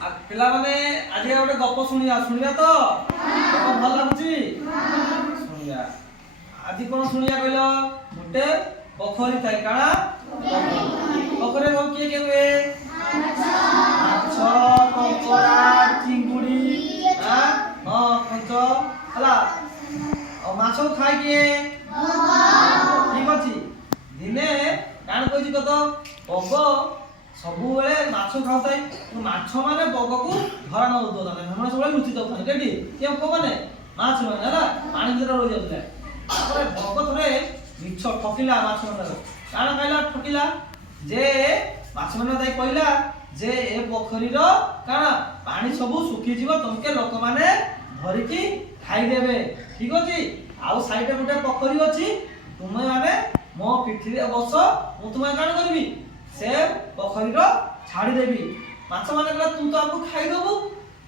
पिला माने आज गोटे गप शुणिया शुणिया तो गप भल लगुची शुणिया आज कौन शुणिया कहल गोटे पोखरी थाए काना पोखरी सब किए किए हुए माछ कंकड़ा चिंगुड़ी हां कंच हला और माछ खाए किए ठीक अछि दिने कान कहछि कत बग सबु बेले माछ खाउताई माछ माने बग को धरा न दो ना हम सब लुचि तो खाने केडी के को माने माछ माने हला पानी भीतर रहि जाउले तापर बग थरे मिछ ठकिला माछ माने काना कहला ठकिला जे माछ माने ताई कहला जे ए पोखरी रो काना पानी सबु सुखी जीव तुमके लोक माने धरि की खाई देबे ठीक अछि आउ साइड गुटे पोखरी अछि तुमे माने मो पिठी रे बस मु तुमे काना करबी से पोखरी रो छाड़ी देबी माछ माने कहला तू तो आपको खाई देबू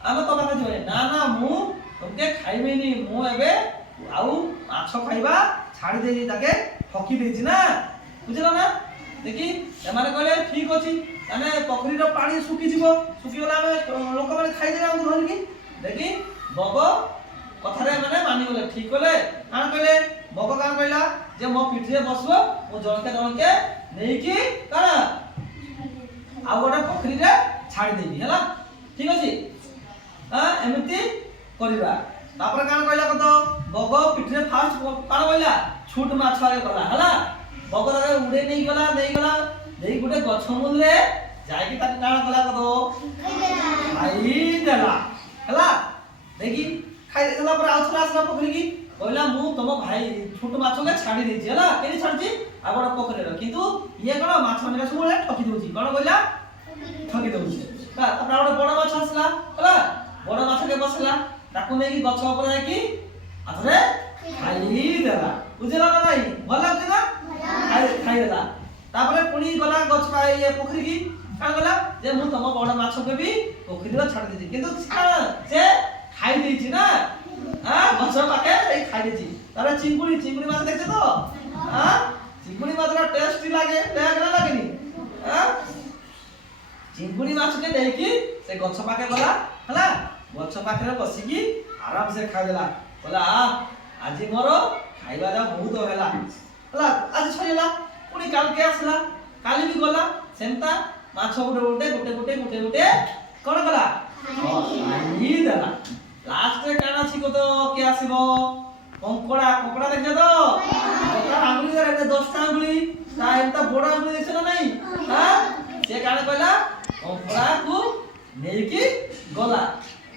आमे तो बाका जवे ना ना मु तुमके खाइबेनी मु एबे आउ माछ खाइबा छाड़ी देई ताके ठकी देछि ना बुझला ना देखि एमाने कहले ठीक अछि माने पोखरी रो पानी सुखी जीवो सुखी गला में लोक माने खाई देला हम धरि की देखि बग कथारे माने मानि गले ठीक गले कान कहले बग कान कहला जे मो पिठी रे बसबो मो जनके नेई की काना आ गोटे पोखरी रे छाड़ी देबी हला ठीक अछि हां एमिति करबा तापर कान कहला कत बग पिठी रे फास्ट कान कहला छूट माछ आगे गला हला बग रे उड़े नहीं गला देई गुटे गछ मूल रे जाय की ताक कान कहला कत खाई देला हला देखी खाई देला पर आउथला असला पोखरी की कहला मु तम भाई छोट माछ के छाड़ी देछि हला केनी छाड़छि आ बड़ पोखरी रे किंतु ये कोन माछ माने सब ठकी दोछि कोन कहला ठकी दोछि का तापर बड़ बड़ माछ आसला हला बड़ माछ के बसला ताकू नेकी गछ ऊपर जाय की आथरे खाई देला बुझला ना नाही भल लागछ ना खाई देला तापर पुनी गला गछ पाए ये पोखरी की कान गला जे मु तम बड़ माछ के भी पोखरी रे छाड़ी देछि किंतु से खाई देछि ना गछ पाके खाई देछि तारे चिंगुड़ी माछ देखछे तो चिंगुड़ी माछ का टेस्टी लागे ना लागेनी चिंगुड़ी माछ के देखि से गछ पाके गला हला गछ पाके रे बसी की आराम से खाइ देला बोला आज मोर खाइबा जा बहुत होला हला आज छयला पुनी काल के आसला काली भी गला सेंता माछ गुटे कोन गला खाइ देला लास्ट रे काना छी को तो के आसीबो कंकड़ा देख तो कंकड़ा आंगुली रे 10 आंगुली ता एता बड़ा आंगुली देछ ना नहीं हां से काना कहला कंकड़ा को नेई की गला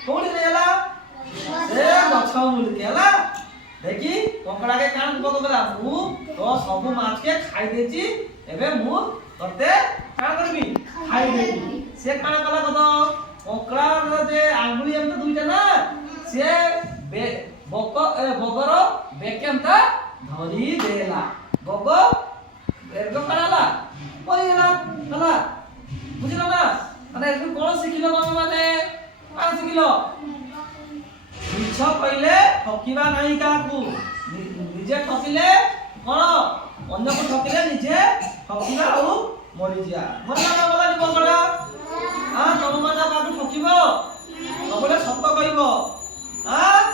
कोनी नेला से गछ मूल के हला देखी कंकड़ा के कान को गला मु तो सब माछ के खाई देछि एबे मु तते कान करबी खाई देबी से काना कहला कत कंकड़ा जे आंगुली हम तो दुईटा ना से बगर बेकेमता धरी देला बग एगो कराला परिला हला बुझिला ना माने एगो कोन सिखिलो माने आन सिखिलो मिछ पहिले ठकीबा नाही काकू निजे ठकिले कोन अन्य को ठकिले निजे ठकिबा और मरि जिया मरला ना बोला नि बगड़ा हां तम माना काकू ठकिबो सबले सत्य कहिबो हां